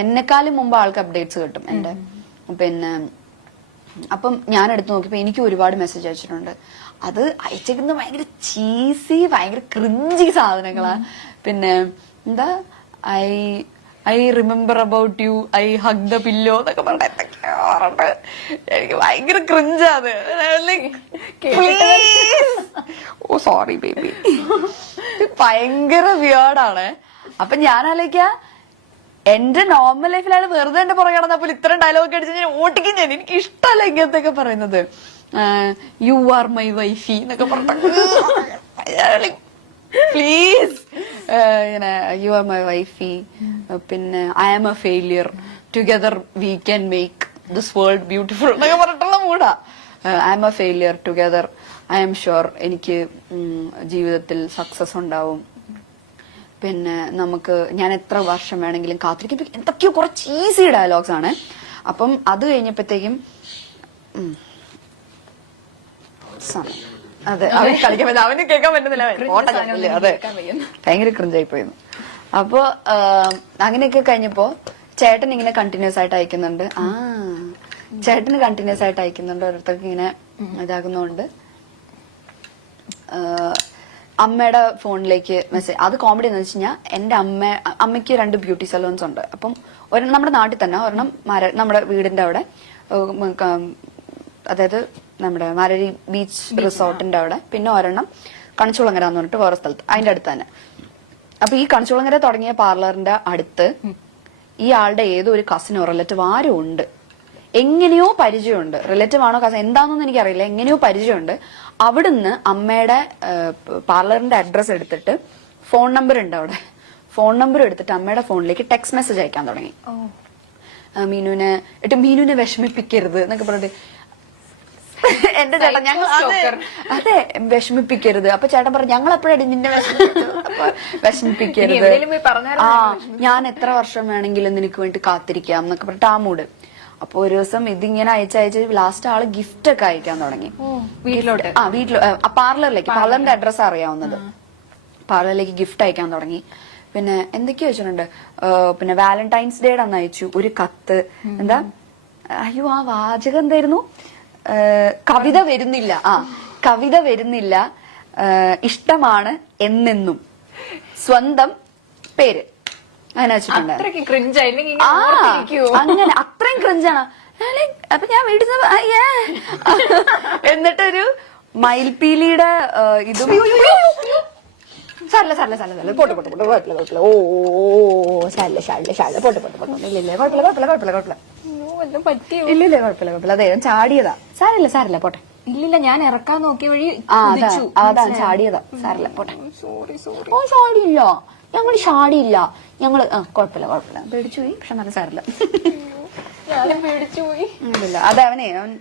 എന്നെക്കാളും മുമ്പ് ആൾക്ക് അപ്ഡേറ്റ്സ് കിട്ടും എന്റെ. പിന്നെ അപ്പം ഞാൻ എടുത്തു നോക്കിയപ്പോ എനിക്ക് ഒരുപാട് മെസ്സേജ് അയച്ചിട്ടുണ്ട്. അത് അയച്ചേക്കുന്നത് ഭയങ്കര ചീസി, ഭയങ്കര ക്രിഞ്ചി സാധനങ്ങളാ. പിന്നെ എന്താ I remember about you, I hug the pillow എന്നൊക്കെ പറഞ്ഞിട്ട് എനിക്ക് ഭയങ്കര ക്രിഞ്ചാത്. ഓ സോറി ബേബി, ഭയങ്കര വിയേർഡാണ്. അപ്പൊ ഞാൻ ആലോചിക്കാ, എന്റെ നോർമൽ ലൈഫിലാണ് വെറുതെ എന്റെ പുറകെ നടന്നപ്പോൾ ഇത്രയും ഡയലോഗ് അടിച്ച് ഞാൻ ഓട്ടിക്കും. എനിക്ക് ഇഷ്ടമല്ല ഇങ്ങനത്തെയൊക്കെ പറയുന്നത്. യു ആർ മൈ വൈഫി എന്നൊക്കെ പറഞ്ഞു, പ്ലീസ്. ഇങ്ങനെ യു ആർ മൈ വൈഫി, പിന്നെ I am a failure, together we can make this world beautiful എന്നൊക്കെ പറഞ്ഞിട്ടുള്ള മൂടാ. I am a failure, together I am sure എനിക്ക് ജീവിതത്തിൽ സക്സസ് ഉണ്ടാവും. പിന്നെ നമുക്ക് ഞാൻ എത്ര വർഷം വേണമെങ്കിലും കാത്തിരിക്കും. എന്തൊക്കെയോ കുറച്ച് ഈസി ഡയലോഗ്സ് ആണ്. അപ്പം അത് കഴിഞ്ഞപ്പോഴത്തേക്കും അതെ അവന് കളിക്കാൻ പറ്റില്ല, അവന് കേൾക്കാൻ പറ്റുന്നില്ല. അതെ ഭയങ്കര ക്രിഞ്ചായി പോയിരുന്നു. അപ്പൊ അങ്ങനെയൊക്കെ കഴിഞ്ഞപ്പോ ചേട്ടൻ ഇങ്ങനെ കണ്ടിന്യൂസ് ആയിട്ട് അയക്കുന്നുണ്ട്. ചേട്ടന് കണ്ടിന്യൂസ് ആയിട്ട് അയക്കുന്നുണ്ട്. ഓരോരുത്തർക്ക് ഇങ്ങനെ ഇതാകുന്നോണ്ട് അമ്മയുടെ ഫോണിലേക്ക് മെസ്സേജ്. അത് കോമഡി എന്ന് വെച്ച് കഴിഞ്ഞാൽ എന്റെ അമ്മയ്ക്ക് 2 ബ്യൂട്ടി സലൂൺസ് ഉണ്ട്. അപ്പം ഒരെണ്ണം നമ്മുടെ നാട്ടിൽ തന്നെ, ഒരെണ്ണം നമ്മുടെ വീടിന്റെ അവിടെ, അതായത് നമ്മുടെ മാരരി ബീച്ച് റിസോർട്ടിന്റെ അവിടെ, പിന്നെ ഒരെണ്ണം കണിച്ചുളങ്ങര എന്ന് പറഞ്ഞിട്ട് വേറെ സ്ഥലത്ത്, അതിന്റെ അടുത്ത് തന്നെ. അപ്പൊ ഈ കണിച്ചുളങ്ങര തുടങ്ങിയ പാർലറിന്റെ അടുത്ത് ഈ ആളുടെ ഏതോ ഒരു കസിനോ റിലേറ്റീവ് ആരും ഉണ്ട്. എങ്ങനെയോ പരിചയമുണ്ട്. റിലേറ്റീവ് ആണോ കസിൻ എന്താണെന്നൊന്നും എനിക്കറിയില്ല. എങ്ങനെയോ പരിചയമുണ്ട്. അവിടുന്ന് അമ്മയുടെ പാർലറിന്റെ അഡ്രസ് എടുത്തിട്ട്, ഫോൺ നമ്പർ ഉണ്ട് അവിടെ, ഫോൺ നമ്പർ എടുത്തിട്ട് അമ്മയുടെ ഫോണിലേക്ക് ടെക്സ്റ്റ് മെസ്സേജ് അയക്കാൻ തുടങ്ങി. മീനുനെ വിഷമിപ്പിക്കരുത് എന്നൊക്കെ പറഞ്ഞിട്ട്. എന്റെ ചേട്ടൻ അതെ വിഷമിപ്പിക്കരുത്. അപ്പൊ ചേട്ടൻ പറഞ്ഞു, ഞങ്ങൾ എപ്പോഴാണ് നിന്നെ വിഷമിപ്പിക്കരുത്, ഞാൻ എത്ര വർഷം വേണമെങ്കിലും നിനക്ക് വേണ്ടി കാത്തിരിക്കാം എന്നൊക്കെ പറഞ്ഞിട്ട് ആ മൂഡ്. അപ്പൊ ഒരു ദിവസം ഇതിങ്ങനെ അയച്ചയച്ച് ലാസ്റ്റ് ആള് ഗിഫ്റ്റ് ഒക്കെ അയക്കാൻ തുടങ്ങി വീട്ടിലോട്ട്. പാർലറിന്റെ അഡ്രസ് അറിയാവുന്നത്. പാർലറിലേക്ക് ഗിഫ്റ്റ് അയക്കാൻ തുടങ്ങി. പിന്നെ എന്തൊക്കെയോ വെച്ചിട്ടുണ്ട്. പിന്നെ വാലന്റൈൻസ് ഡേയുടെ അന്ന് അയച്ചു ഒരു കത്ത്. എന്താ അയ്യോ ആ വാചകം എന്തായിരുന്നു? കവിത വരുന്നില്ല, കവിത വരുന്നില്ല, ഇഷ്ടമാണ് എന്നെന്നും, സ്വന്തം പേര്, അങ്ങനെ വെച്ചിട്ടുണ്ട്. അങ്ങനെ അത്രയും ക്രിഞ്ചാണ്. അപ്പൊ ഞാൻ വീട്ടിൽ എന്നിട്ടൊരു മയിൽപീലിയുടെ ഇതും സാരല്ല സാരല്ല സാരല്ല പോട്ടെ പോട്ടെ പോട്ടെ കുഴപ്പമില്ല കുഴപ്പമില്ല ഓ സാരല്ല സാരല്ല സാരല്ല പോട്ടെ പോട്ടെ പോട്ടെ ഇല്ലില്ല കുഴപ്പമില്ല കുഴപ്പമില്ല കുഴപ്പമില്ല കുഴപ്പമില്ല ഇല്ലില്ല കുഴപ്പമില്ല കുഴപ്പമില്ല അതെ ചാടിയതാ സാരല്ല സാരല്ല പോട്ടെ ഇല്ലില്ല ഞാൻ ഇറക്കാൻ നോക്കിയ വഴി അതാ ചാടിയതാ സാരല്ല പോട്ടെ ഓ ചാടിയില്ല ഞങ്ങൾ ചാടിയില്ല ഞങ്ങള് കുഴപ്പമില്ല കുഴപ്പമില്ല പേടിച്ചു പോയി പക്ഷെ നല്ല സാരല്ല പേടിച്ചുപോയി ഇല്ല അതെ അവനെ അവൻ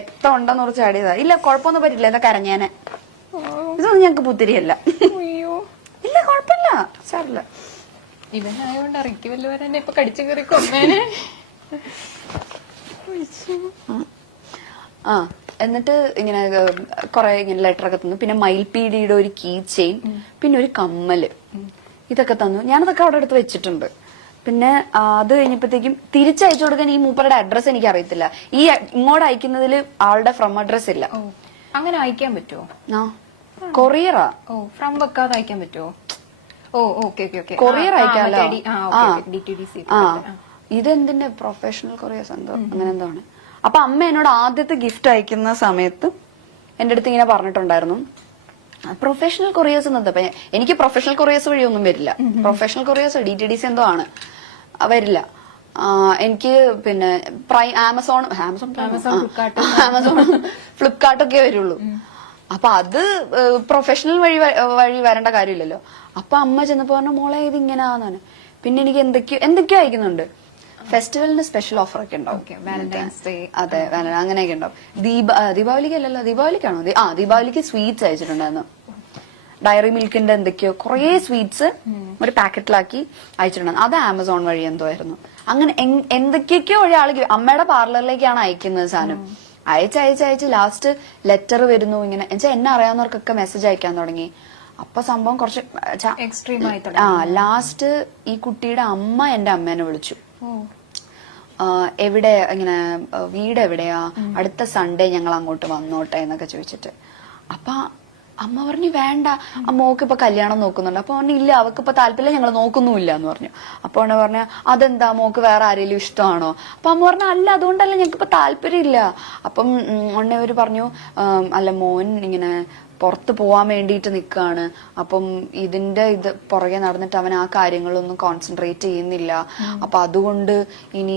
എത്ര ഉണ്ടെന്ന് കുറച്ച് ചാടിയതാ ഇല്ല കുഴപ്പമൊന്നും പറ്റില്ല എന്താ കരഞ്ഞേനെ ഇതൊന്നും ഞങ്ങക്ക് പുത്തിരിയല്ല ഇല്ല കുഴപ്പമില്ല സാറില്ല ഇവനായോണ്ട് ഇറക്കി വല്ലവരെന്നെ ഇപ്പൊ കടിച്ചു കയറി കൊന്നേനെ എന്നിട്ട് ഇങ്ങനെ കൊറേ ഇങ്ങനെ ലെറ്റർ ഒക്കെ തന്നു പിന്നെ മയിൽപീടിയുടെ ഒരു കീ ചെയിൻ പിന്നെ ഒരു കമ്മല് ഇതൊക്കെ തന്നു ഞാനതൊക്കെ അവിടെ അടുത്ത് വെച്ചിട്ടുണ്ട് പിന്നെ അത് കഴിഞ്ഞപ്പോഴത്തേക്കും തിരിച്ചയച്ചു കൊടുക്കാൻ ഈ മൂപ്പറുടെ അഡ്രസ് എനിക്ക് അറിയത്തില്ല ഈ ഇങ്ങോട്ട് അയക്കുന്നതിൽ ആളുടെ ഫ്രം അഡ്രസ് ഇല്ല അങ്ങനെ അയക്കാൻ പറ്റുമോ കൊറിയറാ ഫ്രം വെക്കാതെ അയക്കാൻ പറ്റുമോ ഓ ഓക്കെ കൊറിയർ അയക്കാലോ ഇതെന്തിന്റെ പ്രൊഫഷണൽ കൊറിയേഴ്സ് എന്തോ അങ്ങനെ എന്തോ ആണ് അപ്പൊ അമ്മ എന്നോട് ആദ്യത്തെ ഗിഫ്റ്റ് അയക്കുന്ന സമയത്ത് എന്റെ അടുത്ത് ഇങ്ങനെ പറഞ്ഞിട്ടുണ്ടായിരുന്നു പ്രൊഫഷണൽ കൊറിയേഴ്സ് എന്നത് എനിക്ക് പ്രൊഫഷണൽ കൊറിയേഴ്സ് വഴിയൊന്നും വരില്ല പ്രൊഫഷണൽ കൊറിയേഴ്സ് DTDC എന്തോ ആണ് വരില്ല എനിക്ക് പിന്നെ ആമസോൺ ഫ്ലിപ്കാർട്ടൊക്കെ വരുള്ളൂ അപ്പൊ അത് പ്രൊഫഷണൽ വഴി വരേണ്ട കാര്യമില്ലല്ലോ അപ്പൊ അമ്മ ചെന്നപ്പോ പറഞ്ഞു മോളെ ഇത് ഇങ്ങനെയാന്നാണ് പിന്നെ എനിക്ക് എന്തൊക്കെയോ അയക്കുന്നുണ്ട് ഫെസ്റ്റിവലിന് സ്പെഷ്യൽ ഓഫർ ഒക്കെ ഉണ്ടാവും വാലന്റൈൻസ് ഡേ അതെ അങ്ങനെയൊക്കെ ഉണ്ടാവും ദീപാവലിക്ക് അല്ലല്ലോ ദീപാവലിക്കാണോ ദീപാവലിക്ക് സ്വീറ്റ്സ് അയച്ചിട്ടുണ്ടായിരുന്നു ഡയറി മിൽക്കിന്റെ എന്തൊക്കെയോ കുറെ സ്വീറ്റ്സ് ഒരു പാക്കറ്റിലാക്കി അയച്ചിട്ടുണ്ടായിരുന്നു അത് ആമസോൺ വഴി എന്തോ ആയിരുന്നു അങ്ങനെ എന്തൊക്കെയൊക്കെയോ വഴി ആള് അമ്മയുടെ പാർലറിലേക്കാണ് അയക്കുന്നത് സാധനം അയച്ച് ലാസ്റ്റ് ലെറ്റർ വരുന്നു ഇങ്ങനെ എന്നുവെച്ചാൽ എന്നെ അറിയാവുന്നവർക്കൊക്കെ മെസ്സേജ് അയക്കാൻ തുടങ്ങി അപ്പൊ സംഭവം കുറച്ച് എക്സ്ട്രീം ആയി ലാസ്റ്റ് ഈ കുട്ടിയുടെ അമ്മ എന്റെ അമ്മേനെ വിളിച്ചു. ഓ എവിടെ ഇങ്ങനെ വീട് എവിടെയാ, അടുത്ത സൺഡേ ഞങ്ങൾ അങ്ങോട്ട് വന്നോട്ടെ എന്നൊക്കെ ചോദിച്ചിട്ട്. അപ്പൊ അമ്മ പറഞ്ഞു വേണ്ട, മോക്ക് ഇപ്പൊ കല്യാണം നോക്കുന്നുണ്ട്. അപ്പൊ പറഞ്ഞു ഇല്ല, അവക്ക് ഇപ്പൊ താല്പര്യം, ഞങ്ങൾ നോക്കുന്നുമില്ല എന്ന് പറഞ്ഞു. അപ്പൊ അവനെ പറഞ്ഞ അതെന്താ, മോക്ക് വേറെ ആരെങ്കിലും ഇഷ്ടമാണോ? അപ്പൊ അമ്മ പറഞ്ഞു അല്ല, അതുകൊണ്ടല്ല, ഞങ്ങൾക്ക് ഇപ്പൊ താല്പര്യം ഇല്ല. അപ്പം അവര് പറഞ്ഞു അല്ല, മോൻ ഇങ്ങനെ പുറത്ത് പോവാൻ വേണ്ടിയിട്ട് നിൽക്കുകയാണ്. അപ്പം ഇത് പുറകെ നടന്നിട്ട് അവൻ ആ കാര്യങ്ങളൊന്നും കോൺസെൻട്രേറ്റ് ചെയ്യുന്നില്ല. അപ്പൊ അതുകൊണ്ട് ഇനി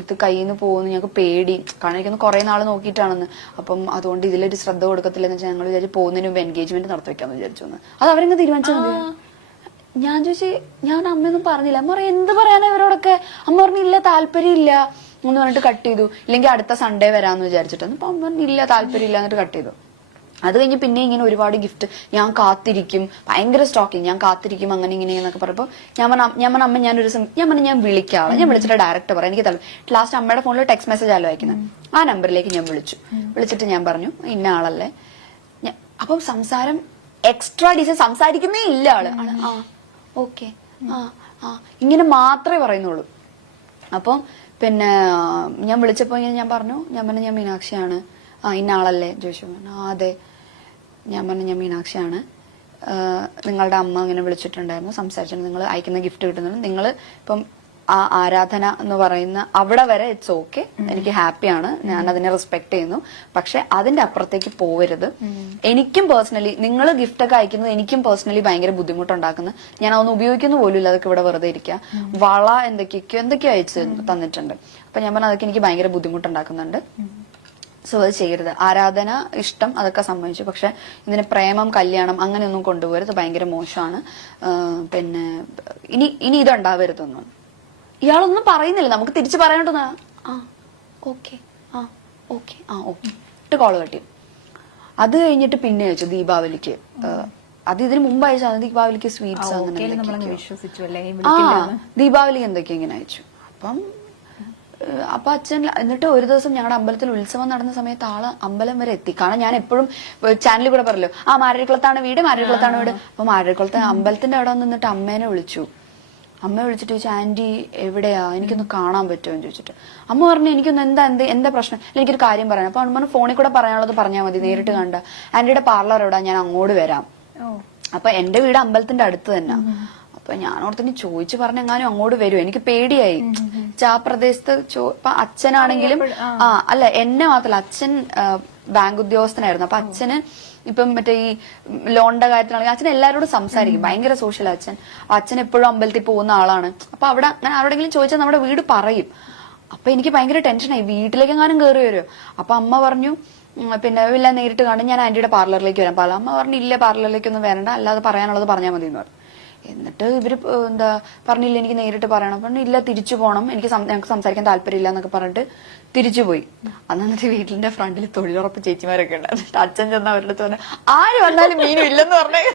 ഇത് കയ്യിൽ നിന്ന് പോകുന്നു ഞങ്ങൾക്ക് പേടി. കാരണം എനിക്കൊന്ന് കുറെ നാൾ നോക്കിയിട്ടാണെന്ന്. അപ്പം അതുകൊണ്ട് ഇതിലൊരു ശ്രദ്ധ കൊടുക്കത്തില്ലെന്ന് വെച്ചാൽ ഞങ്ങൾ വിചാരിച്ചു പോകുന്നതിന് മുമ്പ് എൻഗേജ്മെന്റ് നടത്തി വെക്കാന്ന് വിചാരിച്ചു. അത് അവരെങ്ങ് തീരുമാനിച്ചത്. ഞാൻ ചോദിച്ചു, ഞാൻ അമ്മയൊന്നും പറഞ്ഞില്ല. അമ്മ പറയാം എന്ത് പറയാനാ ഇവരോടൊക്കെ? അമ്മ പറഞ്ഞു ഇല്ല, താല്പര്യം ഇല്ല എന്ന് പറഞ്ഞിട്ട് കട്ട് ചെയ്തു. ഇല്ലെങ്കിൽ അടുത്ത സൺഡേ വരാന്ന് വിചാരിച്ചിട്ടാണ്. അപ്പൊ അമ്മ പറഞ്ഞു ഇല്ല, താല്പര്യം ഇല്ല എന്നിട്ട് കട്ട് ചെയ്തു. അത് കഴിഞ്ഞ് പിന്നെ ഇങ്ങനെ ഒരുപാട് ഗിഫ്റ്റ്, ഞാൻ കാത്തിരിക്കും, ഭയങ്കര സ്റ്റോക്കിങ്, ഞാൻ കാത്തിരിക്കും, അങ്ങനെ ഇങ്ങനെ എന്നൊക്കെ പറഞ്ഞപ്പോ ഞാൻ പറഞ്ഞ അമ്മ ഞാൻ വിളിക്കാം. ഞാൻ വിളിച്ചിട്ട് ഡയറക്റ്റ് പറയാം എനിക്ക് ലാസ്റ്റ് അമ്മയുടെ ഫോണിൽ ടെക്സ്റ്റ് മെസ്സേജ് ആലോ അയക്കുന്നത്. ആ നമ്പറിലേക്ക് ഞാൻ വിളിച്ചിട്ട് ഞാൻ പറഞ്ഞു ഇന്ന ആളല്ലേ. അപ്പം സംസാരം എക്സ്ട്രാ ഡീസൽ, സംസാരിക്കുന്നേ ഇല്ല ആള്. ആ ഓക്കെ ഇങ്ങനെ മാത്രമേ പറയുന്നുള്ളൂ. അപ്പം പിന്നെ ഞാൻ വിളിച്ചപ്പോ ഞാൻ പറഞ്ഞു ഞാൻ മീനാക്ഷിയാണ്. ഇന്ന ആളല്ലേ ചോദിച്ചു. അതെ. ഞാൻ പറഞ്ഞു ഞാൻ മീനാക്ഷിയാണ്, നിങ്ങളുടെ അമ്മ ഇങ്ങനെ വിളിച്ചിട്ടുണ്ടായിരുന്നു, സംസാരിച്ചിട്ടുണ്ട്, നിങ്ങൾ അയക്കുന്ന ഗിഫ്റ്റ് കിട്ടുന്നുണ്ട്, നിങ്ങൾ ഇപ്പം ആ ആരാധന എന്ന് പറയുന്ന അവിടെ വരെ ഇറ്റ്സ് ഓക്കെ, എനിക്ക് ഹാപ്പിയാണ്, ഞാൻ അതിനെ റെസ്പെക്ട് ചെയ്യുന്നു. പക്ഷെ അതിന്റെ അപ്പുറത്തേക്ക് പോവരുത്. എനിക്കും പേഴ്സണലി നിങ്ങൾ ഗിഫ്റ്റ് ഒക്കെ അയക്കുന്നത് എനിക്കും പേഴ്സണലി ഭയങ്കര ബുദ്ധിമുട്ടുണ്ടാക്കുന്നു. ഞാൻ അതൊന്നും ഉപയോഗിക്കുന്ന പോലും ഇല്ല, അതൊക്കെ ഇവിടെ വെറുതെ ഇരിക്കുക. വള എന്തൊക്കെയോ അയച്ചു തന്നിട്ടുണ്ട്. അപ്പൊ ഞാൻ പറഞ്ഞു അതൊക്കെ എനിക്ക് ഭയങ്കര ബുദ്ധിമുട്ടുണ്ടാക്കുന്നുണ്ട്. സോ അത് ചെയ്യരുത്. ആരാധന, ഇഷ്ടം അതൊക്കെ സമ്മതിച്ചു. പക്ഷെ ഇതിന് പ്രേമം, കല്യാണം അങ്ങനെയൊന്നും കൊണ്ടുപോകരുത്, ഭയങ്കര മോശമാണ്. പിന്നെ ഇനി ഇതുണ്ടാവരുതൊന്നും. ഇയാളൊന്നും പറയുന്നില്ല, നമുക്ക് തിരിച്ചു പറയാനോട്ടൊന്നാ. ഓക്കെ ഓക്കെ ഇട്ട് കോള് കട്ടി. അത് കഴിഞ്ഞിട്ട് പിന്നെ അയച്ചു ദീപാവലിക്ക്. അത് ഇതിന് മുമ്പ് അയച്ചു, ദീപാവലിക്ക് സ്വീറ്റ്സ് ദീപാവലി എന്തൊക്കെയോ ഇങ്ങനെ അയച്ചു. അപ്പൊ അച്ഛൻ എന്നിട്ട് ഒരു ദിവസം ഞങ്ങളുടെ അമ്പലത്തിൽ ഉത്സവം നടന്ന സമയത്ത് ആള് അമ്പലം വരെ എത്തി. കാരണം ഞാൻ എപ്പോഴും ചാനലിൽ കൂടെ പറയല്ലോ മാരേക്കുളത്താണ് വീട്. അപ്പൊ മാരേക്കുളത്ത് അമ്പലത്തിന്റെ അവിടെ നിന്നിട്ട് അമ്മേനെ വിളിച്ചു. അമ്മ വിളിച്ചിട്ട് ചോദിച്ചു ആന്റി എവിടെയാ, എനിക്കൊന്ന് കാണാൻ പറ്റുമോ എന്ന് ചോദിച്ചിട്ട്. അമ്മ പറഞ്ഞു എനിക്കൊന്ന് എന്താ പ്രശ്നം, എനിക്കൊരു കാര്യം പറയാം. അപ്പൊ അമ്മ ഫോണിൽ കൂടെ പറയാനുള്ളത് പറഞ്ഞാൽ മതി, നേരിട്ട് കണ്ട. ആന്റിയുടെ പാർലർ എവിടാ, ഞാൻ അങ്ങോട്ട് വരാം. അപ്പൊ എന്റെ വീട് അമ്പലത്തിന്റെ അടുത്ത് തന്നെ. അപ്പൊ ഞാൻ ഓർത്തിന് ചോദിച്ചു പറഞ്ഞെങ്ങാനും അങ്ങോട്ട് വരുമോ, എനിക്ക് പേടിയായി. ആ പ്രദേശത്ത് ഇപ്പൊ അച്ഛനാണെങ്കിലും അല്ല എന്നെ മാത്രല്ല, അച്ഛൻ ബാങ്ക് ഉദ്യോഗസ്ഥനായിരുന്നു. അപ്പൊ അച്ഛന് ഇപ്പം മറ്റേ ഈ ലോണിന്റെ കാര്യത്തിലാണെങ്കിൽ അച്ഛൻ എല്ലാവരോടും സംസാരിക്കും, ഭയങ്കര സോഷ്യൽ അച്ഛൻ. അച്ഛൻ എപ്പോഴും അമ്പലത്തിൽ പോകുന്ന ആളാണ്. അപ്പൊ അവിടെ ഞാൻ ആരോടെങ്കിലും ചോദിച്ചാൽ നമ്മുടെ വീട് പറയും. അപ്പൊ എനിക്ക് ഭയങ്കര ടെൻഷനായി, വീട്ടിലേക്കെങ്ങാനും കയറി വരുമോ. അപ്പൊ അമ്മ പറഞ്ഞു പിന്നെ ഇല്ല, നേരിട്ട് കാണും, ഞാൻ ആന്റിയുടെ പാർലറിലേക്ക് വരാം. അമ്മ പറഞ്ഞു ഇല്ല, പാർലറിലേക്കൊന്നും വരണ്ട, അല്ലാതെ പറയാനുള്ളത് പറഞ്ഞാൽ മതി എന്ന് പറഞ്ഞു. എന്നിട്ട് ഇവര് പറഞ്ഞില്ല എനിക്ക് നേരിട്ട് പറയണം. പറഞ്ഞു ഇല്ല, തിരിച്ചു പോകണം, ഞങ്ങൾക്ക് സംസാരിക്കാൻ താല്പര്യമില്ല എന്നൊക്കെ പറഞ്ഞിട്ട് തിരിച്ചുപോയി. അന്നിട്ട് വീട്ടിന്റെ ഫ്രണ്ടിൽ തൊഴിലുറപ്പ് ചേച്ചിമാരൊക്കെ ഉണ്ടായിരുന്നു. അച്ഛൻ ചെന്ന് അവരുടെ അടുത്ത് പറഞ്ഞു ആര് വന്നാലും മീനും ഇല്ലെന്ന് പറഞ്ഞു.